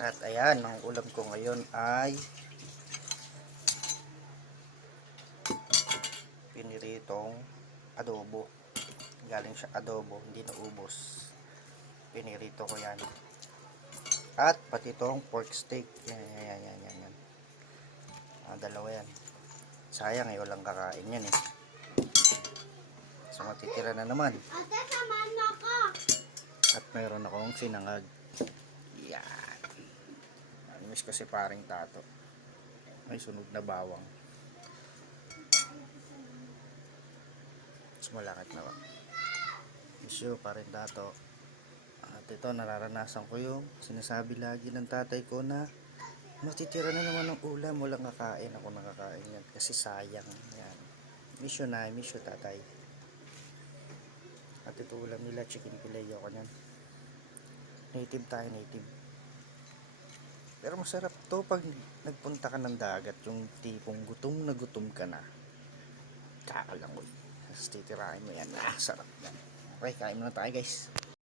At ayan, ang ulam ko ngayon ay piniritong adobo. Galing siya adobo, hindi na ubos. Pinirito ko yan. At pati itong pork steak. Yan. Dalawa yan. Sayang eh, walang kakain yan eh. So matitira na naman. At mayroon akong sinangag. Yan. Miss ko si paring Tato. May sunog na bawang. Mas malakit na ba? Miss you, paring Tato. At ito, nararanasan ko yung sinasabi lagi ng tatay ko na matitira na naman ng ulam, walang kakain. Ako nakakain yan kasi sayang yan. Miss you na, miss you tatay. At ito ulam nila, chicken filet ko yan. Native tayo, native. Pero masarap to pag nagpunta ka ng dagat, yung tipong gutom na gutom ka na. Kakalangoy. Tapos titirahin mo yan. Sarap yan. Okay, kain muna tayo guys.